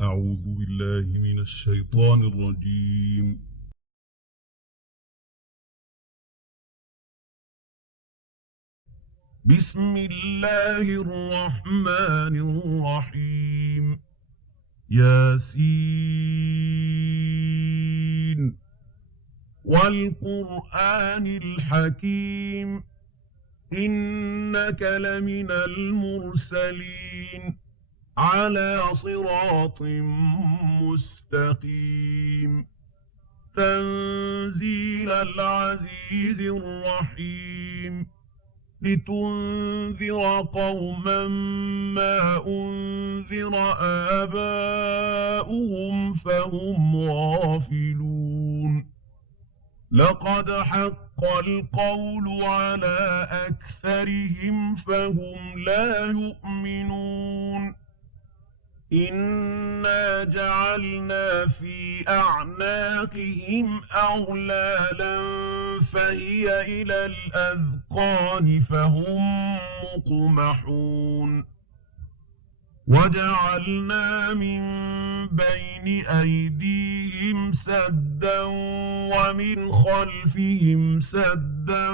أعوذ بالله من الشيطان الرجيم. بسم الله الرحمن الرحيم. ياسين والقرآن الحكيم إنك لمن المرسلين على صراط مستقيم تنزيل العزيز الرحيم لتنذر قوما ما أنذر آباؤهم فهم غافلون لقد حق القول على أكثرهم فهم لا يؤمنون إنا جعلنا في أعناقهم أغلالا فهي إلى الأذقان فهم مقمحون وجعلنا من بين أيديهم سدا ومن خلفهم سدا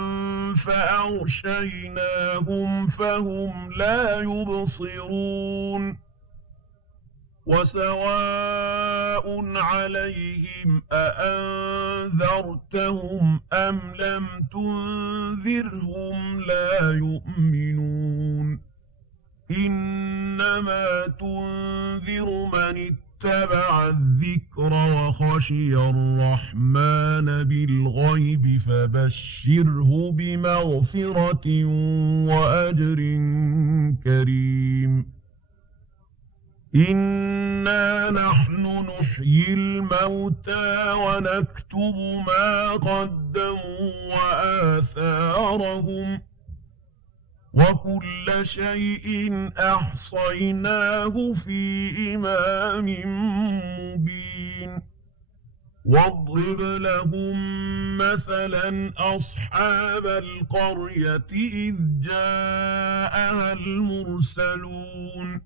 فأغشيناهم فهم لا يبصرون وسواء عليهم أأنذرتهم أم لم تنذرهم لا يؤمنون إنما تنذر من اتبع الذكر وخشي الرحمن بالغيب فبشره بمغفرة وأجر كريم إنا نحن نحيي الموتى ونكتب ما قدموا وآثارهم وكل شيء أحصيناه في إمام مبين واضرب لهم مثلا أصحاب القرية إذ جاءها المرسلون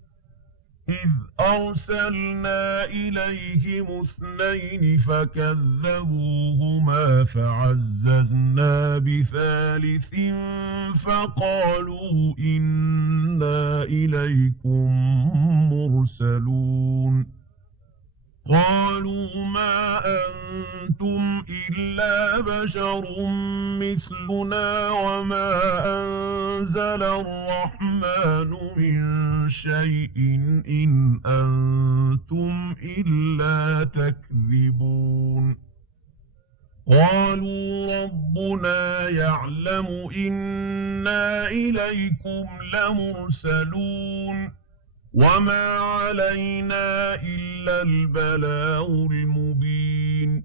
إذ أرسلنا إليهم اثنين فكذبوهما فعززنا بثالث فقالوا إنا إليكم مرسلون قالوا ما أنتم إلا بشر مثلنا وما أنزل الرحمن من شيء إن أنتم إلا تكذبون قالوا ربنا يعلم إنا إليكم لمرسلون وما علينا إلا البلاغ المبين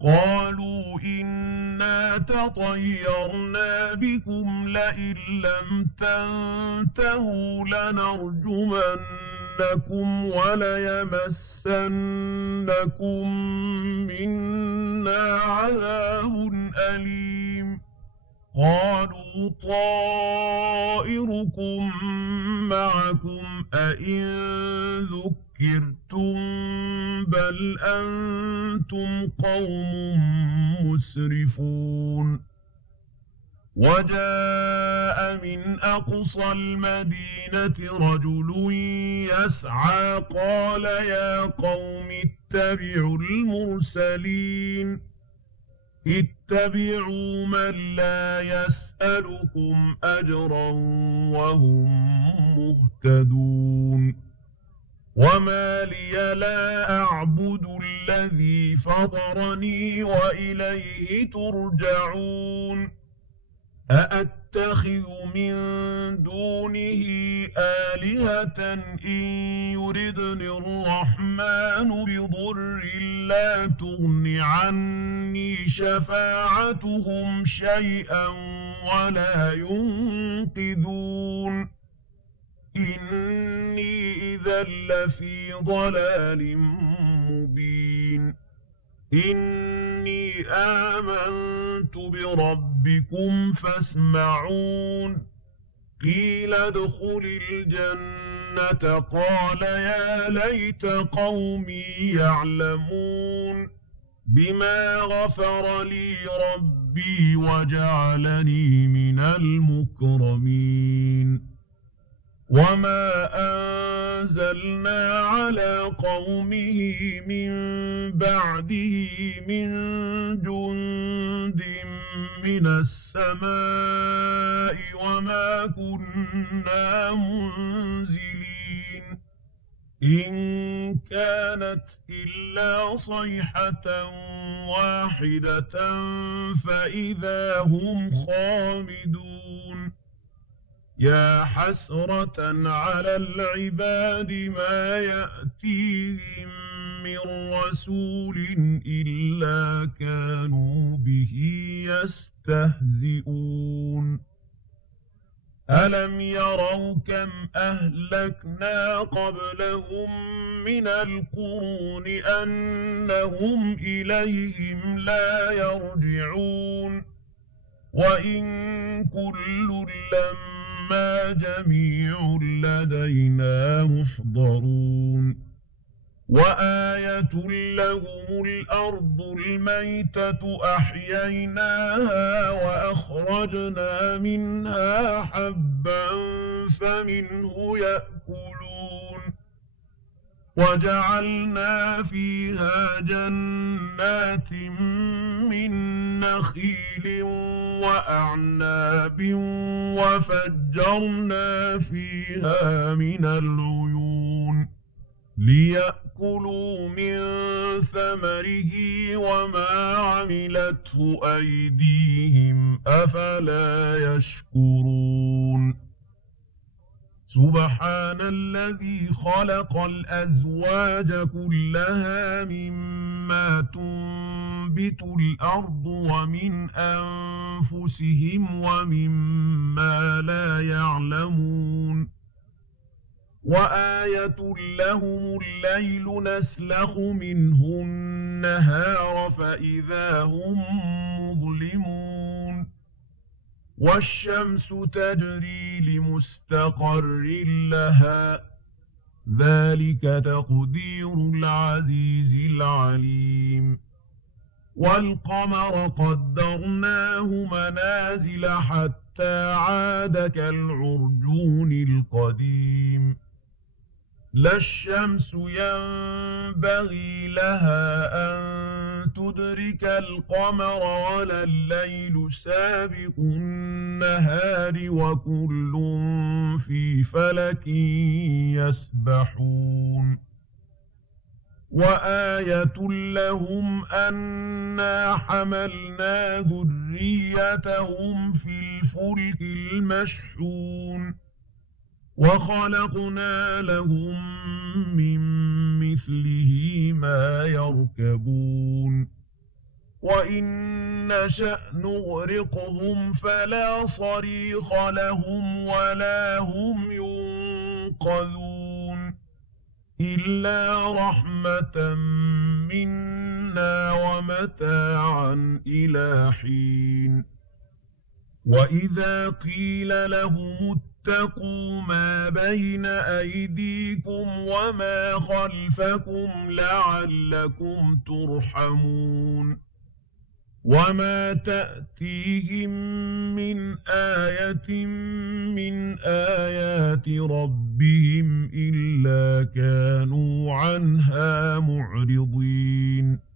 قالوا إنا تطيرنا بكم لئن لم تنتهوا لنرجمنكم وليمسنكم منا عذاب أليم قالوا طائركم معكم أئن ذكرتم بل أنتم قوم مسرفون وجاء من أقصى المدينة رجل يسعى قال يا قوم اتبعوا المرسلين اتبعوا من لا يسألكم أجرا وهم مهتدون وما لي لا أعبد الذي فطرني وإليه ترجعون أأتخذ من دونه آلهة إن يردني الرحمن بضر لا تغن عني شفاعتهم شيئا ولا ينقذون إني إذا لفي ضلال مبين إني آمنت بربكم فاسمعون قيل ادخل الجنة قال يا ليت قومي يعلمون بما غفر لي ربي وجعلني من المكرمين وما أنزلنا على قومه من بعده من جند من السماء وما كنا منزلين إن كانت إلا صيحة واحدة فإذا هم خامدون يا حسرة على العباد ما يأتيهم من رسول إلا كانوا به يستهزئون ألم يروا كم أهلكنا قبلهم من القرون أنهم إليهم لا يرجعون وإن كل لما جميع لدينا محضرون وآية لهم الأرض الميتة أحييناها وأخرجنا منها حبا فمنه يأكلون وجعلنا فيها جنات من نخيل وأعناب وفجرنا فيها من العيون ليأكلوا من ثمره وما عملته أيديهم أفلا يشكرون سبحان الذي خلق الأزواج كلها مما تنبت الأرض ومن أنفسهم ومما لا يعلمون وآية لهم الليل نسلخ منه النهار فإذا هم مظلمون والشمس تجري لمستقر لها ذلك تقدير العزيز العليم والقمر قدرناه منازل حتى عاد كالعرجون القديم لا الشمس ينبغي لها أن تدرك القمر ولا الليل سابق النهار وكل في فلك يسبحون وآية لهم أنا حملنا ذريتهم في الفلك المشحون وخلقنا لهم من مثله ما يركبون وإن نشأ نغرقهم فلا صريخ لهم ولا هم ينقذون إلا رحمة منا ومتاعا إلى حين وإذا قيل لهم اتقوا ما بين أيديكم وما خلفكم لعلكم ترحمون وما تأتيهم من آية من آيات ربهم إلا كانوا عنها معرضين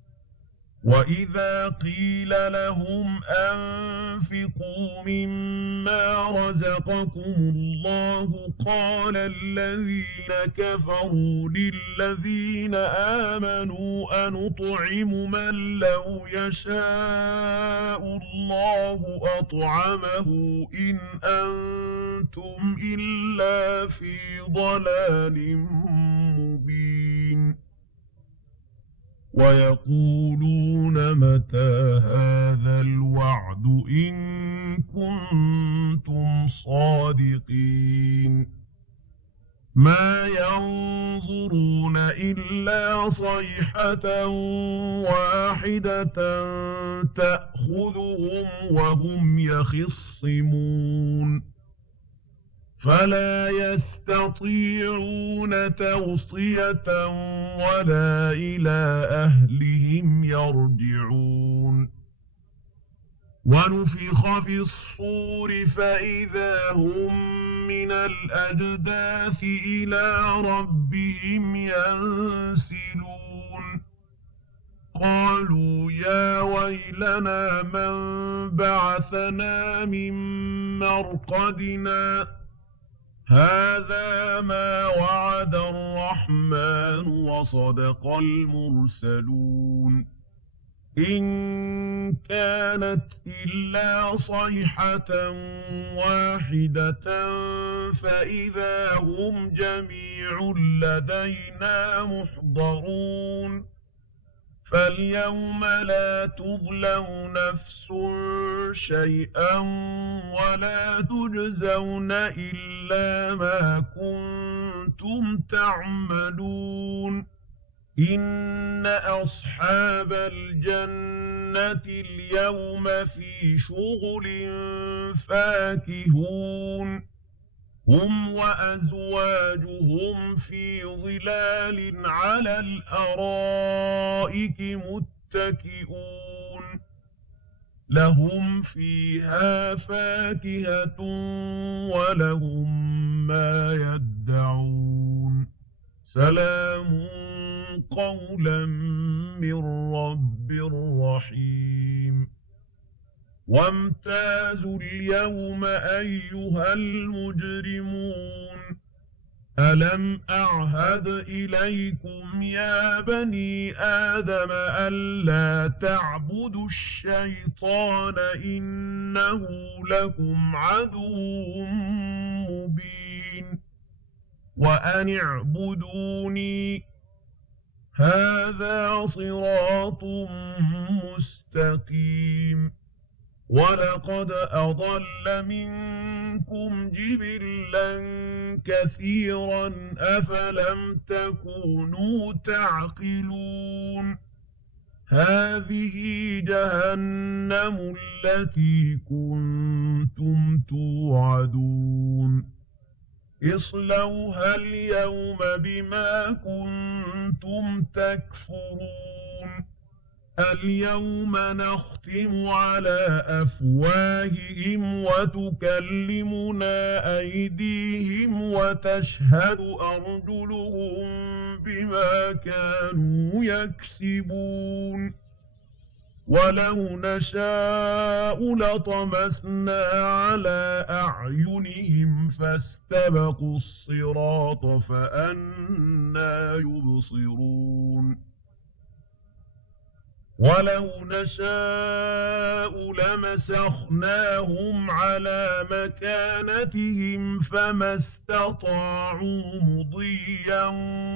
وإذا قيل لهم أنفقوا مما رزقكم الله قال الذين كفروا للذين آمنوا أنطعم من لو يشاء الله أطعمه إن أنتم إلا في ضلال مبين ويقولون متى هذا الوعد إن كنتم صادقين ما ينظرون إلا صيحة واحدة تأخذهم وهم يخصمون فلا يستطيعون توصية ولا إلى أهلهم يرجعون ونفخ في الصور فإذا هم من الأجداث إلى ربهم ينسلون قالوا يا ويلنا من بعثنا من مرقدنا هذا ما وعد الرحمن وصدق المرسلون إن كانت إلا صيحة واحدة فإذا هم جميع لدينا محضرون فاليوم لا تظلم نفس شيئا ولا تجزون إلا ما كنتم تعملون إن أصحاب الجنة اليوم في شغل فاكهون هم وأزواجهم في ظلال على الأرائك متكئون لهم فيها فاكهة ولهم ما يدعون سلام قولا من رب رحيم وامتازوا اليوم أيها المجرمون ألم أعهد إليكم يا بني آدم ألا تعبدوا الشيطان إنه لكم عدو مبين وأن اعبدوني هذا صراط مستقيم ولقد أضل منكم جبلا كثيرا أفلم تكونوا تعقلون هذه جهنم التي كنتم توعدون اصلوها اليوم بما كنتم تكفرون اليوم نختم على أفواههم وتكلمنا أيديهم وتشهد أرجلهم بما كانوا يكسبون ولو نشاء لطمسنا على أعينهم فاستبقوا الصراط فأنى يبصرون ولو نشاء لمسخناهم على مكانتهم فما استطاعوا مضيا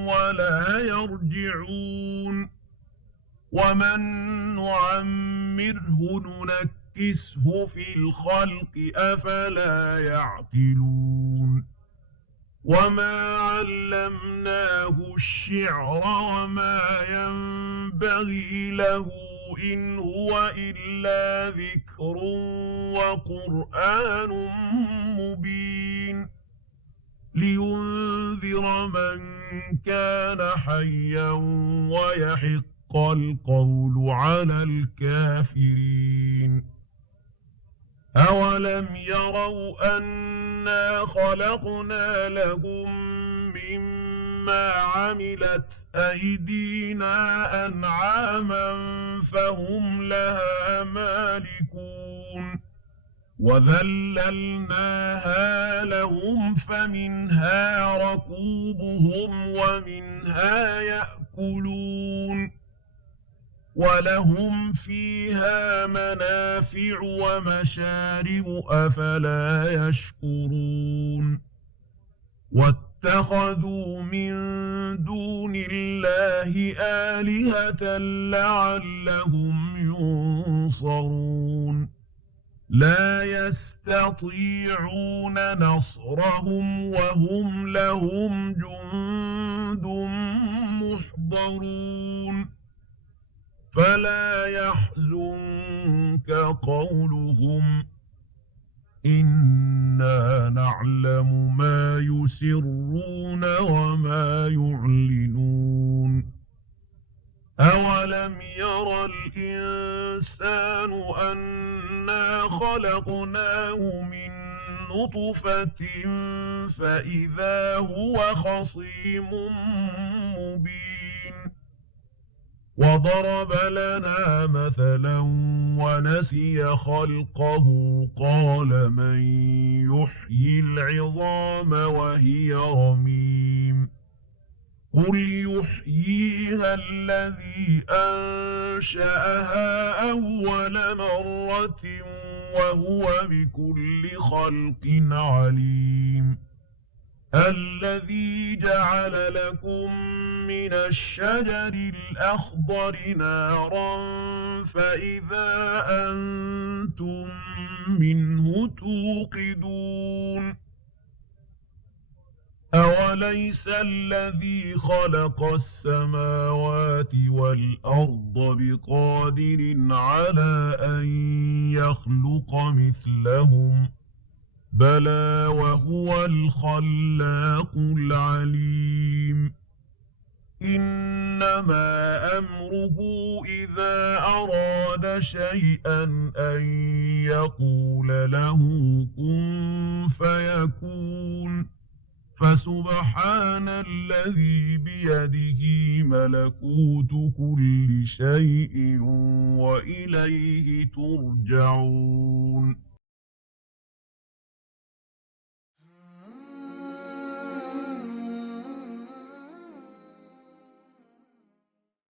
ولا يرجعون ومن نعمره ننكسه في الخلق أفلا يعقلون وما علمناه الشعر وما ينبغي له إن هو إلا ذكر وقرآن مبين لينذر من كان حيا ويحق القول على الكافرين أولم يروا أنا خلقنا لهم مما عملت أيدينا أنعاما فهم لها مالكون وذللناها لهم فمنها ركوبهم ومنها يأكلون ولهم فيها منافع ومشارب أفلا يشكرون واتخذوا من دون الله آلهة لعلهم ينصرون لا يستطيعون نصرهم وهم لهم جند محضرون فلا يحزنك قولهم إنا نعلم ما يسرون وما يعلنون أولم ير الإنسان أنا خلقناه من نطفة فإذا هو خصيم مبين وضرب لنا مثلا ونسي خلقه قال من يحيي العظام وهي رميم قل يحييها الذي أنشأها أول مرة وهو بكل خلق عليم الذي جعل لكم من الشجر الأخضر نارا فإذا أنتم منه توقدون أوليس الذي خلق السماوات والأرض بقادر على أن يخلق مثلهم بلى وهو الخلاق العليم إنما أمره إذا أراد شيئا أن يقول له كن فيكون فسبحان الذي بيده ملكوت كل شيء وإليه ترجعون